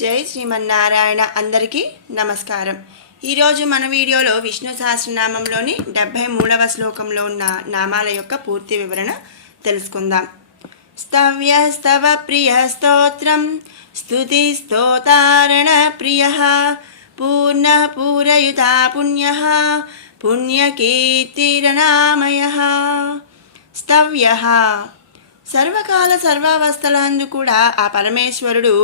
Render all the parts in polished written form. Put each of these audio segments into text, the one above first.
జై శ్రీమన్నారాయణ. అందరికీ నమస్కారం. ఈరోజు మన వీడియోలో విష్ణు సహస్రనామంలోని 73వ శ్లోకంలో ఉన్న నామాల యొక్క పూర్తి వివరణ తెలుసుకుందాం. స్తవ్య స్తవ ప్రియ స్తోత్రం స్తుతి స్తోతారణ ప్రియ పూర్ణ పూరయుత పుణ్య పుణ్యకీర్తిరనామయ. స్తవ్య సర్వకాల సర్వావస్థలందు కూడా ఆ పరమేశ్వరుడు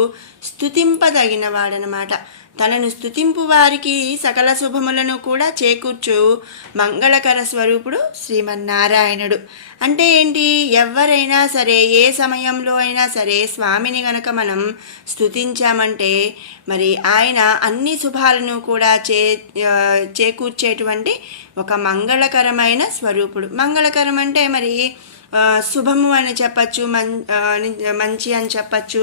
స్తుతింపదగినవాడనమాట. తనను స్తుతింపు వారికి సకల శుభములను కూడా చేకూర్చు మంగళకర స్వరూపుడు శ్రీమన్నారాయణుడు. అంటే ఏంటి? ఎవరైనా సరే ఏ సమయంలో అయినా సరే స్వామిని గనక మనం స్తుతించామంటే మరి ఆయన అన్ని శుభాలను కూడా చేకూర్చేటువంటి ఒక మంగళకరమైన స్వరూపుడు. మంగళకరం అంటే మరి శుభము అని చెప్పచ్చు, మంచి అని చెప్పచ్చు,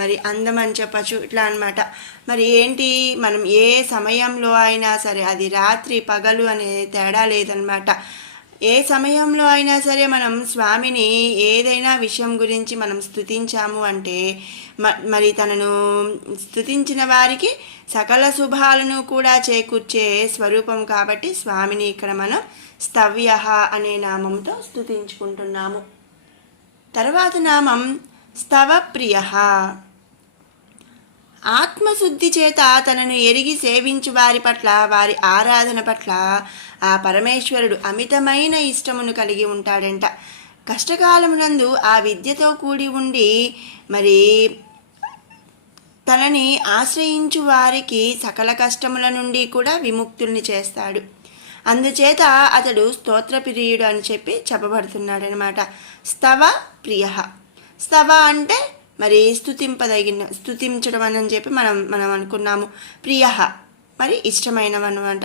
మరి అందం అని చెప్పచ్చు, ఇట్లా అనమాట. మరి ఏంటి, మనం ఏ సమయంలో అయినా సరే, అది రాత్రి పగలు అనే తేడా లేదనమాట. ఏ సమయంలో అయినా సరే మనం స్వామిని ఏదైనా విషయం గురించి మనం స్తుతించాము అంటే మరి తనను స్తుతించిన వారికి సకల శుభాలను కూడా చేకూర్చే స్వరూపం కాబట్టి స్వామిని ఇక్కడ మనం స్తవ్య అనే నామంతో స్తుతించుకుంటున్నాము. తర్వాత నామం స్తవప్రియ. ఆత్మశుద్ధి చేత తనను ఎరిగి సేవించు వారి పట్ల, వారి ఆరాధన పట్ల ఆ పరమేశ్వరుడు అమితమైన ఇష్టమును కలిగి ఉంటాడంట. కష్టకాలమునందు ఆ విద్యతో కూడి ఉండి మరి తనని ఆశ్రయించు వారికి సకల కష్టముల నుండి కూడా విముక్తుల్ని చేస్తాడు. అందుచేత అతడు స్తోత్రప్రియుడు అని చెప్పబడుతున్నాడనమాట. స్తవ ప్రియ. స్తవ అంటే మరి స్తుతించడం అని చెప్పి మనం అనుకున్నాము. ప్రియ మరి ఇష్టమైనవన్నమాట.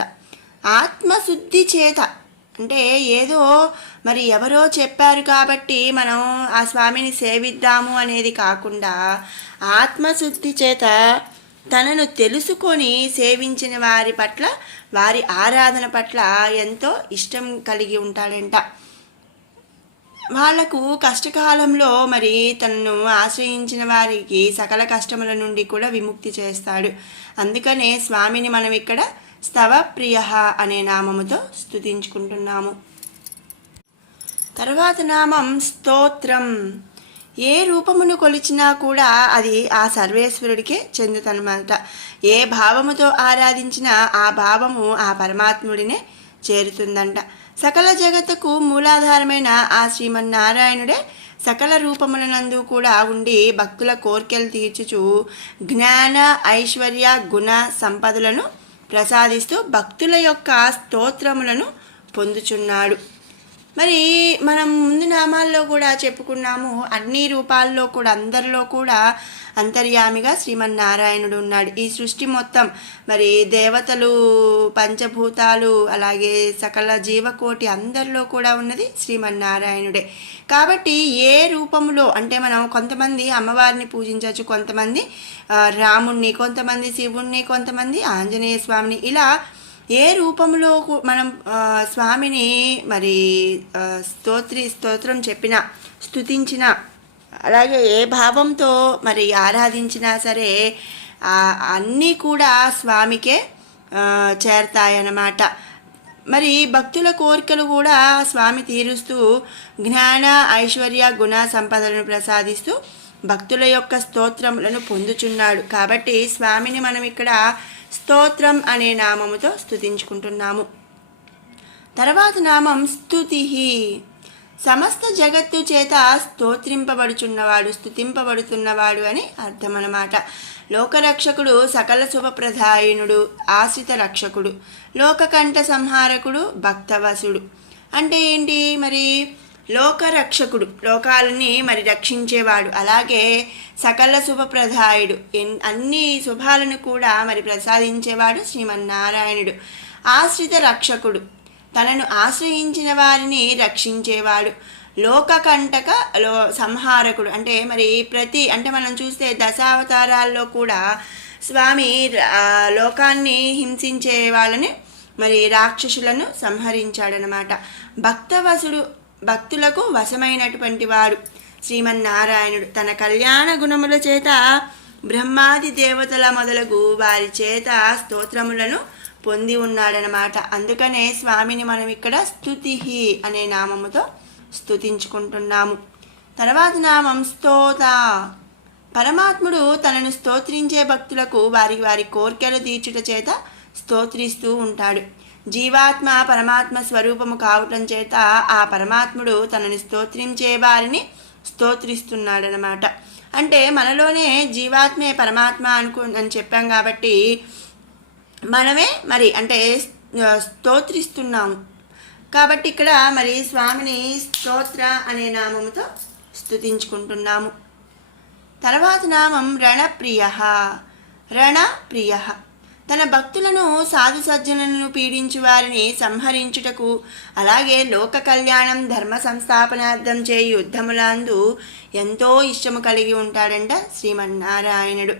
ఆత్మశుద్ధి చేత అంటే ఏదో మరి ఎవరో చెప్పారు కాబట్టి మనం ఆ స్వామిని సేవిద్దాము అనేది కాకుండా ఆత్మశుద్ధి చేత తనను తెలుసుకొని సేవించిన వారి పట్ల, వారి ఆరాధన పట్ల ఎంతో ఇష్టం కలిగి ఉంటాడంట. వాళ్లకు కష్టకాలంలో మరి తనను ఆశ్రయించిన వారికి సకల కష్టముల నుండి కూడా విముక్తి చేస్తాడు. అందుకనే స్వామిని మనం ఇక్కడ స్తవప్రియ అనే నామముతో స్తుతించుకుంటున్నాము. తర్వాత నామం స్తోత్రం. ఏ రూపమును కొలిచినా కూడా అది ఆ సర్వేశ్వరుడికే చెందుతనమాట. ఏ భావముతో ఆరాధించినా ఆ భావము ఆ పరమాత్ముడినే చేరుతుందంట. సకల జగత్తుకు మూలాధారమైన ఆ శ్రీమన్నారాయణుడే సకల రూపములనందు కూడా ఉండి భక్తుల కోర్కెలు తీర్చుచు జ్ఞాన ఐశ్వర్య గుణ సంపదలను ప్రసాదిస్తూ భక్తుల యొక్క స్తోత్రములను పొందుచున్నాడు. మరి మనం ముందు నామాల్లో కూడా చెప్పుకున్నాము, అన్ని రూపాల్లో కూడా అందరిలో కూడా అంతర్యామిగా శ్రీమన్నారాయణుడు ఉన్నాడు. ఈ సృష్టి మొత్తం మరి దేవతలు, పంచభూతాలు, అలాగే సకల జీవకోటి అందరిలో కూడా ఉన్నది శ్రీమన్నారాయణుడే. కాబట్టి ఏ రూపంలో అంటే మనం కొంతమంది అమ్మవారిని పూజించవచ్చు, కొంతమంది రాముణ్ణి, కొంతమంది శివుణ్ణి, కొంతమంది ఆంజనేయ స్వామిని, ఇలా ఏ రూపంలో మనం స్వామిని మరి స్తోత్రం చెప్పినా, స్తుతించిన, అలాగే ఏ భావంతో మరి ఆరాధించినా సరే అన్నీ కూడా స్వామికే చేరతాయన్నమాట. మరి భక్తుల కోరికలు కూడా స్వామి తీరుస్తూ జ్ఞాన ఐశ్వర్య గుణ సంపదలను ప్రసాదిస్తూ భక్తుల యొక్క స్తోత్రములను పొందుచున్నాడు. కాబట్టి స్వామిని మనం ఇక్కడ స్తోత్రం అనే నామముతో స్తుతించుకుంటున్నాము. తర్వాత నామం స్తుతి. సమస్త జగత్తు చేత స్తుతింపబడుతున్నవాడు అని అర్థం అన్నమాట. లోకరక్షకుడు, సకల శుభప్రదాయనుడు, ఆశ్రిత రక్షకుడు, లోకకంఠ సంహారకుడు, భక్తవసుడు. అంటే ఏంటి? మరి లోకరక్షకుడు, లోకాలని మరి రక్షించేవాడు, అలాగే సకల శుభప్రదాయుడు, అన్ని శుభాలను కూడా మరి ప్రసాదించేవాడు శ్రీమన్నారాయణుడు. ఆశ్రిత రక్షకుడు, తనను ఆశ్రయించిన వారిని రక్షించేవాడు. లోకకంటక సంహారకుడు అంటే మరి అంటే మనం చూస్తే దశావతారాల్లో కూడా స్వామి లోకాన్ని హింసించే వాళ్ళని మరి రాక్షసులను సంహరించాడనమాట. భక్తవసుడు, భక్తులకు వశమైనటువంటి వాడు శ్రీమన్నారాయణుడు. తన కళ్యాణ గుణముల చేత బ్రహ్మాది దేవతల మొదలగు వారి చేత స్తోత్రములను పొంది ఉన్నాడనమాట. అందుకనే స్వామిని మనం ఇక్కడ స్తుతి అనే నామముతో స్తుతించుకుంటున్నాము. తర్వాత నామం స్తోత. పరమాత్ముడు తనను స్తోత్రించే భక్తులకు వారి వారి కోర్కెలు తీర్చుట చేత స్తోత్రిస్తూ ఉంటాడు. జీవాత్మ పరమాత్మ స్వరూపము కావటం చేత ఆ పరమాత్ముడు తనని స్తోత్రించే వారిని స్తోత్రిస్తున్నాడనమాట. అంటే మనలోనే జీవాత్మే పరమాత్మ అని చెప్పాం కాబట్టి మనమే మరి అంటే స్తోత్రిస్తున్నాము కాబట్టి ఇక్కడ మరి స్వామిని స్తోత్ర అనే నామముతో స్తుతించుకుంటున్నాము. తర్వాత నామం రణప్రియ. రణప్రియ తన భక్తులను సాధు సజ్జనులను పీడించు వారిని సంహరించుటకు అలాగే లోక కళ్యాణం ధర్మ సంస్థాపనార్థం చేయు యుద్ధములందు ఎంతో ఇష్టము కలిగి ఉంటాడంట శ్రీమన్నారాయణుడు.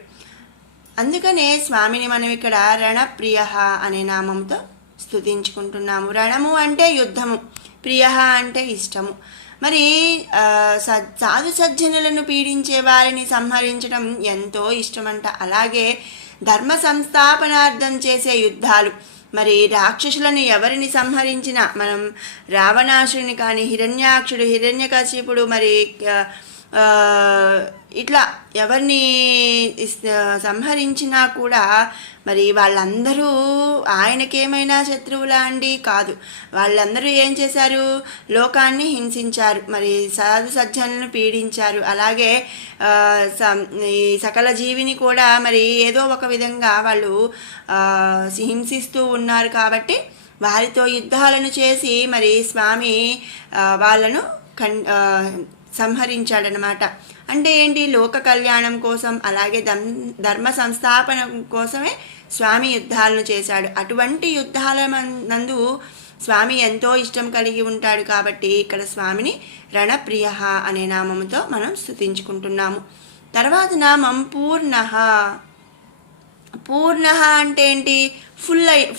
అందుకనే స్వామిని మనం ఇక్కడ రణప్రియ అనే నామంతో స్తుతించుకుంటున్నాము. రణము అంటే యుద్ధము, ప్రియ అంటే ఇష్టము. మరి సాధు సజ్జనులను పీడించే వారిని సంహరించడం ఎంతో ఇష్టమంట. అలాగే ధర్మ సంస్థాపనార్థం చేసే యుద్ధాలు, మరి రాక్షసులను ఎవరిని సంహరించినా మనం రావణాసుని కానీ హిరణ్యాక్షుడు హిరణ్యకశిపుడు మరి ఇట్లా ఎవరిని సంహరించినా కూడా మరి వాళ్ళందరూ ఆయనకేమైనా శత్రువులా అండి? కాదు. వాళ్ళందరూ ఏం చేశారు? లోకాన్ని హింసించారు, మరి సాధు సజ్జనులను పీడించారు. అలాగే ఈ సకల జీవిని కూడా మరి ఏదో ఒక విధంగా వాళ్ళు హింసిస్తూ ఉన్నారు. కాబట్టి వారితో యుద్ధాలను చేసి మరి స్వామి వాళ్ళను సంహరించాడనమాట. అంటే ఏంటి? లోక కళ్యాణం కోసం అలాగే ధర్మ సంస్థాపన కోసమే స్వామి యుద్ధాలను చేశాడు. అటువంటి యుద్ధాల నందు స్వామి ఎంతో ఇష్టం కలిగి ఉంటాడు. కాబట్టి ఇక్కడ స్వామిని రణప్రియ అనే నామముతో మనం స్తుతించుకుంటున్నాము. తర్వాత నామం పూర్ణ. పూర్ణ అంటే ఏంటి?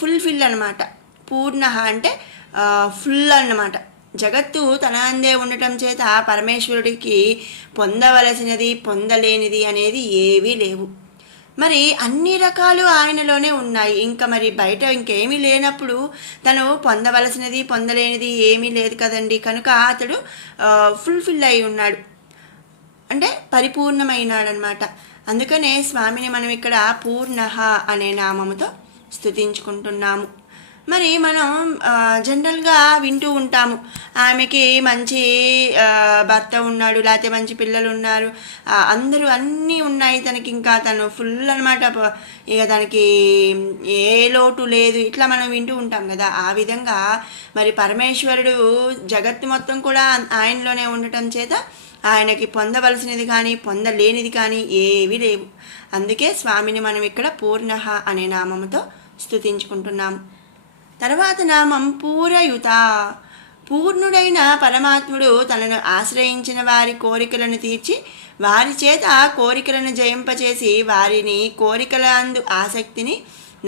ఫుల్ఫిల్ అనమాట. పూర్ణ అంటే ఫుల్ అన్నమాట. జగత్తు తన అందే ఉండటం చేత పరమేశ్వరుడికి పొందవలసినది పొందలేనిది అనేది ఏవీ లేవు. మరి అన్ని రకాలు ఆయనలోనే ఉన్నాయి. ఇంకా మరి బయట ఇంకేమీ లేనప్పుడు తను పొందవలసినది పొందలేనిది ఏమీ లేదు కదండి. కనుక అతడు ఫుల్ఫిల్ అయి ఉన్నాడు, అంటే పరిపూర్ణమైనాడనమాట. అందుకనే స్వామిని మనం ఇక్కడ పూర్ణ అనే నామముతో స్తుతించుకుంటున్నాము. మరి మనం జనరల్గా వింటూ ఉంటాము, ఆమెకి మంచి భర్త ఉన్నాడు, లేకపోతే మంచి పిల్లలు ఉన్నారు, అందరూ అన్నీ ఉన్నాయి తనకి, ఇంకా తను ఫుల్ అనమాట, ఇక దానికి ఏ లోటు లేదు, ఇట్లా మనం వింటూ ఉంటాం కదా. ఆ విధంగా మరి పరమేశ్వరుడు జగత్తు మొత్తం కూడా ఆయనలోనే ఉండటం చేత ఆయనకి పొందవలసినది కానీ పొందలేనిది కానీ ఏవి లేవు. అందుకే స్వామిని మనం ఇక్కడ పూర్ణ అనే నామముతో స్తుతించుకుంటున్నాము. తర్వాత నామం పూరయుత. పూర్ణుడైన పరమాత్ముడు తనను ఆశ్రయించిన వారి కోరికలను తీర్చి వారి చేత కోరికలను జయింపచేసి వారిని కోరికల అందు ఆసక్తిని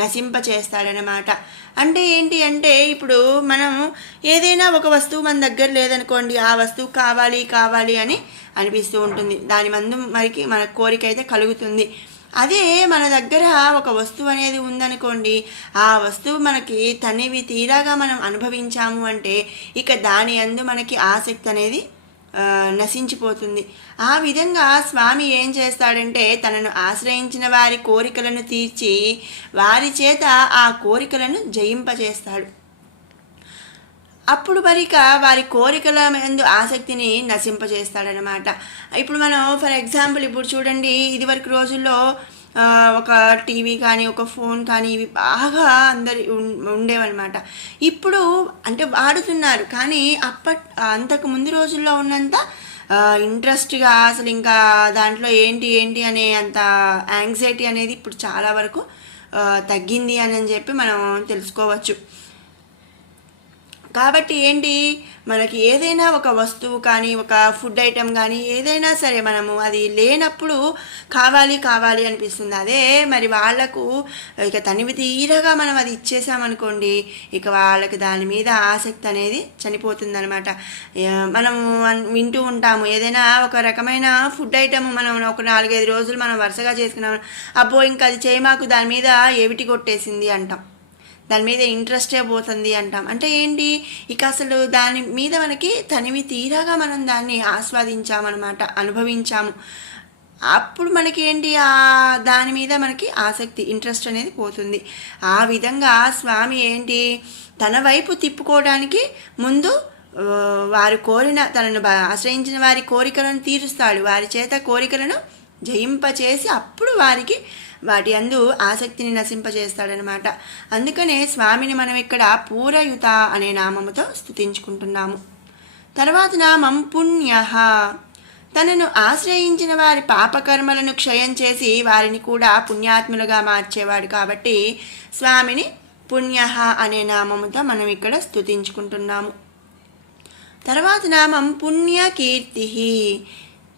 నశింపచేస్తాడనమాట. అంటే ఏంటి అంటే, ఇప్పుడు మనం ఏదైనా ఒక వస్తువు మన దగ్గర లేదనుకోండి, ఆ వస్తువు కావాలి కావాలి అని అనిపిస్తూ ఉంటుంది, దాని మందు మరికి మన కోరిక అయితే కలుగుతుంది. అదే మన దగ్గర ఒక వస్తువు అనేది ఉందనుకోండి, ఆ వస్తువు మనకి తనివి తీరాగా మనం అనుభవించాము అంటే ఇక దాని యందు మనకి ఆసక్తి అనేది నశించిపోతుంది. ఆ విధంగా స్వామి ఏం చేస్తాడంటే తనను ఆశ్రయించిన వారి కోరికలను తీర్చి వారి చేత ఆ కోరికలను జయింపచేస్తాడు. అప్పుడు మరిక వారి కోరికల యందు ఆసక్తిని నశింపజేస్తాడనమాట. ఇప్పుడు మనం ఫర్ ఎగ్జాంపుల్ ఇప్పుడు చూడండి, ఇదివరకు రోజుల్లో ఒక టీవీ కానీ ఒక ఫోన్ కానీ ఇవి బాగా అందరి ఉండేవన్నమాట. ఇప్పుడు అంటే వాడుతున్నారు, కానీ అంతకు ముందు రోజుల్లో ఉన్నంత ఇంట్రెస్ట్గా అసలు ఇంకా దాంట్లో ఏంటి అనే అంత యాంగ్జైటీ అనేది ఇప్పుడు చాలా వరకు తగ్గింది అని చెప్పి మనం తెలుసుకోవచ్చు. కాబట్టి ఏంటి, మనకి ఏదైనా ఒక వస్తువు కానీ ఒక ఫుడ్ ఐటెం కానీ ఏదైనా సరే మనము అది లేనప్పుడు కావాలి కావాలి అనిపిస్తుంది. అదే మరి వాళ్లకు ఇక తనివి తీరగా మనం అది ఇచ్చేసామనుకోండి, ఇక వాళ్ళకి దాని మీద ఆసక్తి అనేది చనిపోతుందనమాట. మనము వింటూ ఉంటాము, ఏదైనా ఒక రకమైన ఫుడ్ ఐటమ్ మనం ఒక 4-5 రోజులు మనం వరుసగా చేసుకున్నాం, అబ్బో ఇంకా అది చేయమాకు, దాని మీద ఏవిటి కొట్టేసింది అంటాం, దాని మీద ఇంట్రెస్టే పోతుంది అంటాం. అంటే ఏంటి, ఇక అసలు దాని మీద మనకి తనివి తీరాగా మనం దాన్ని ఆస్వాదించామన్నమాట, అనుభవించాము. అప్పుడు మనకి ఏంటి, దాని మీద మనకి ఆసక్తి, ఇంట్రెస్ట్ అనేది పోతుంది. ఆ విధంగా స్వామి ఏంటి, తన వైపు తిప్పుకోవడానికి ముందు వారు కోరిన, తనను ఆశ్రయించిన వారి కోరికలను తీరుస్తాడు, వారి చేత కోరికలను జయింపచేసి అప్పుడు వారికి వాటి అందు ఆసక్తిని నశింపజేస్తాడనమాట. అందుకనే స్వామిని మనం ఇక్కడ పూరయుత అనే నామముతో స్తుతించుకుంటున్నాము. తర్వాత నామం పుణ్య. తనను ఆశ్రయించిన వారి పాపకర్మలను క్షయం చేసి వారిని కూడా పుణ్యాత్ములుగా మార్చేవాడు కాబట్టి స్వామిని పుణ్య అనే నామముతో మనం ఇక్కడ స్తుతించుకుంటున్నాము. తర్వాత నామం పుణ్యకీర్తి.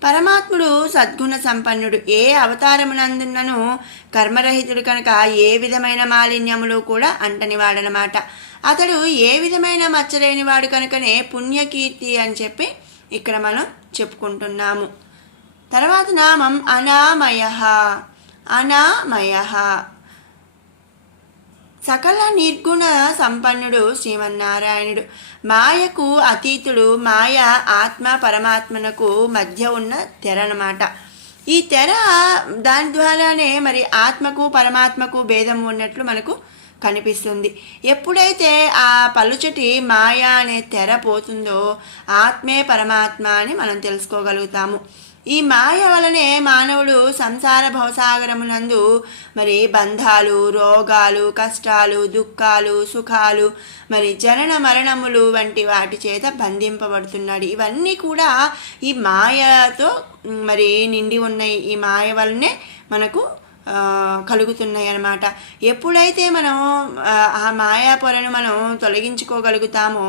పరమాత్ముడు సద్గుణ సంపన్నుడు, ఏ అవతారమునందున్నను కర్మరహితుడు కనుక ఏ విధమైన మాలిన్యములు కూడా అంటనివాడనమాట. అతడు ఏ విధమైన మచ్చలేనివాడు కనుకనే పుణ్యకీర్తి అని చెప్పి ఇక్కడ మనం చెప్పుకుంటున్నాము. తర్వాత నామం అనామయ. అనామయ సకల నిర్గుణ సంపన్నుడు శ్రీమన్నారాయణుడు, మాయకు అతీతుడు. మాయ ఆత్మ పరమాత్మనకు మధ్య ఉన్న తెర అన్నమాట. ఈ తెర, దాని ద్వారానే మరి ఆత్మకు పరమాత్మకు భేదము ఉన్నట్లు మనకు కనిపిస్తుంది. ఎప్పుడైతే ఆ పలుచటి మాయ అనే తెర పోతుందో ఆత్మే పరమాత్మ అని మనం తెలుసుకోగలుగుతాము. ఈ మాయ వలనే మానవుడు సంసార భవసాగరమునందు మరి బంధాలు, రోగాలు, కష్టాలు, దుఃఖాలు, సుఖాలు, మరి జనన మరణములు వంటి వాటి చేత బంధింపబడుతున్నాడు. ఇవన్నీ కూడా ఈ మాయతో మరి నిండి ఉన్నాయి. ఈ మాయ వలనే మనకు కలుగుతున్నాయి అన్నమాట. ఎప్పుడైతే మనం ఆ మాయా పొరను మనం తొలగించుకోగలుగుతామో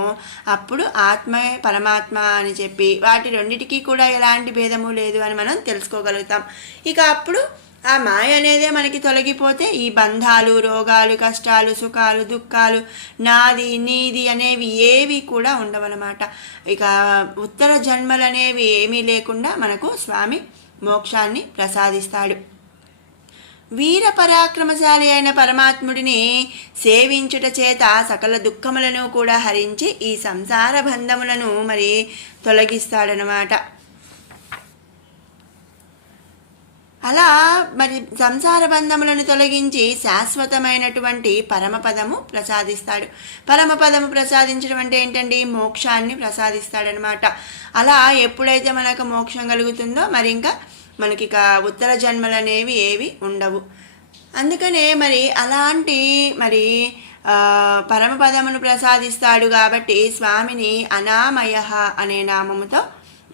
అప్పుడు ఆత్మే పరమాత్మ అని చెప్పి వాటి రెండిటికీ కూడా ఎలాంటి భేదము లేదు అని మనం తెలుసుకోగలుగుతాం. ఇక అప్పుడు ఆ మాయ అనేదే మనకి తొలగిపోతే ఈ బంధాలు, రోగాలు, కష్టాలు, సుఖాలు, దుఃఖాలు, నాది నీది అనేవి ఏవి కూడా ఉండవన్నమాట. ఇక ఉత్తర జన్మలు అనేవి ఏమీ లేకుండా మనకు స్వామి మోక్షాన్ని ప్రసాదిస్తాడు. వీర పరాక్రమశాలి అయిన పరమాత్ముడిని సేవించుట చేత సకల దుఃఖములను కూడా హరించి ఈ సంసార బంధములను మరి తొలగిస్తాడనమాట. అలా మరి సంసార బంధములను తొలగించి శాశ్వతమైనటువంటి పరమపదము ప్రసాదిస్తాడు. పరమపదము ప్రసాదించడం అంటే ఏంటండి, మోక్షాన్ని ప్రసాదిస్తాడనమాట. అలా ఎప్పుడైతే మనకు మోక్షం కలుగుతుందో మరి ఇంకా మనకి ఇక ఉత్తర జన్మలు అనేవి ఏవి ఉండవు. అందుకనే మరి అలాంటి మరి పరమపదమును ప్రసాదిస్తాడు కాబట్టి స్వామిని అనామయ అనే నామముతో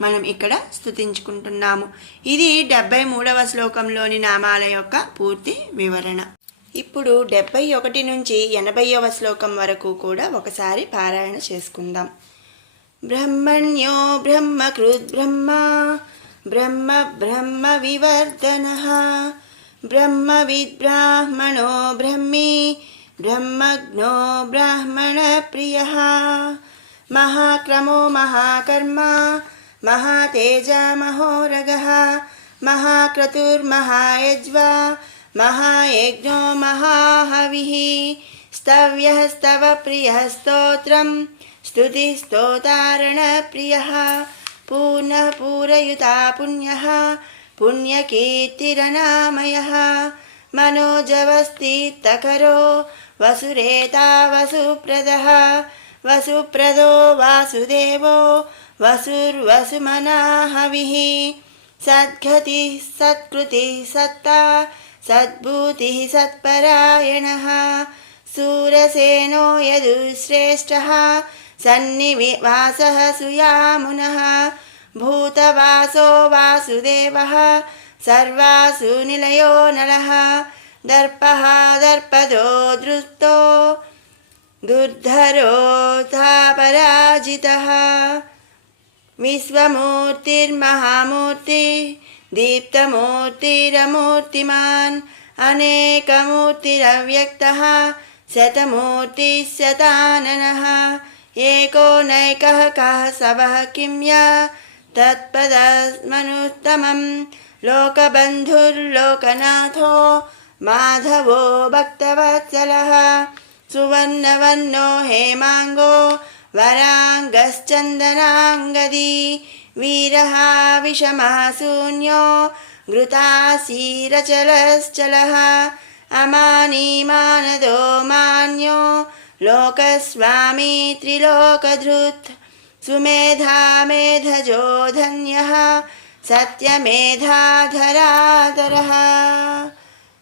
మనం ఇక్కడ స్తుతించుకుంటున్నాము. ఇది 73వ శ్లోకంలోని నామాల యొక్క పూర్తి వివరణ. ఇప్పుడు 71 నుంచి 80వ శ్లోకం వరకు కూడా ఒకసారి పారాయణ చేసుకుందాం. బ్రహ్మణ్యో బ్రహ్మకృద్ బ్రహ్మ బ్రహ్మ బ్రహ్మ వివర్ధనః బ్రహ్మవిద్ బ్రాహ్మణో బ్రహ్మీ బ్రహ్మజ్ఞో బ్రాహ్మణ ప్రియః మహాక్రమో మహాకర్మ మహాతేజ మహోరగః మహాక్రతుర్మహాయజ్వా మహాయజ్ఞో మహాహవిః స్తవ్యః స్తవ ప్రియః స్తోత్రం స్తుతి స్తోతారణ ప్రియః పూర్ణ పూరయుతా పుణ్యః పుణ్యకీర్తిరనామయః మనోజవస్తీర్థకరో వసురేతా వసుప్రదః వసుప్రదో వాసుదేవో వసుర్వసుమనాహవిః సద్గతి సత్కృతి సత్తా సద్భూతి సత్పరాయణః శూరసేనో యదుశ్రేష్టః సన్నివాసః సుయామునః భూతవాసో వాసుదేవః సర్వాసు నిలయో నలః దర్పః దర్పదో దృష్టో दुर्धरोऽथापराजितः विश्वमूर्तिर्महामूर्ति दीप्तमूर्तिरमूर्तिमान् अनेकमूर्तिरव्यक्तः शतमूर्तिः शताननः एको नैकः कः सवः किं या तत्पदमनुत्तमं लोकबन्धुर्लोकनाथो माधवो भक्तवत्सलः सुवर्णवर्णो हेमाङ्गो वराङ्गश्चन्दनाङ्गदी वीरः विषमः शून्यो घृतासीरचलश्चलः अमानीमानदो मान्यो लोकस्वामी त्रिलोकधृत् सुमेधा मेधजो धन्यः सत्यमेधाधराधरः।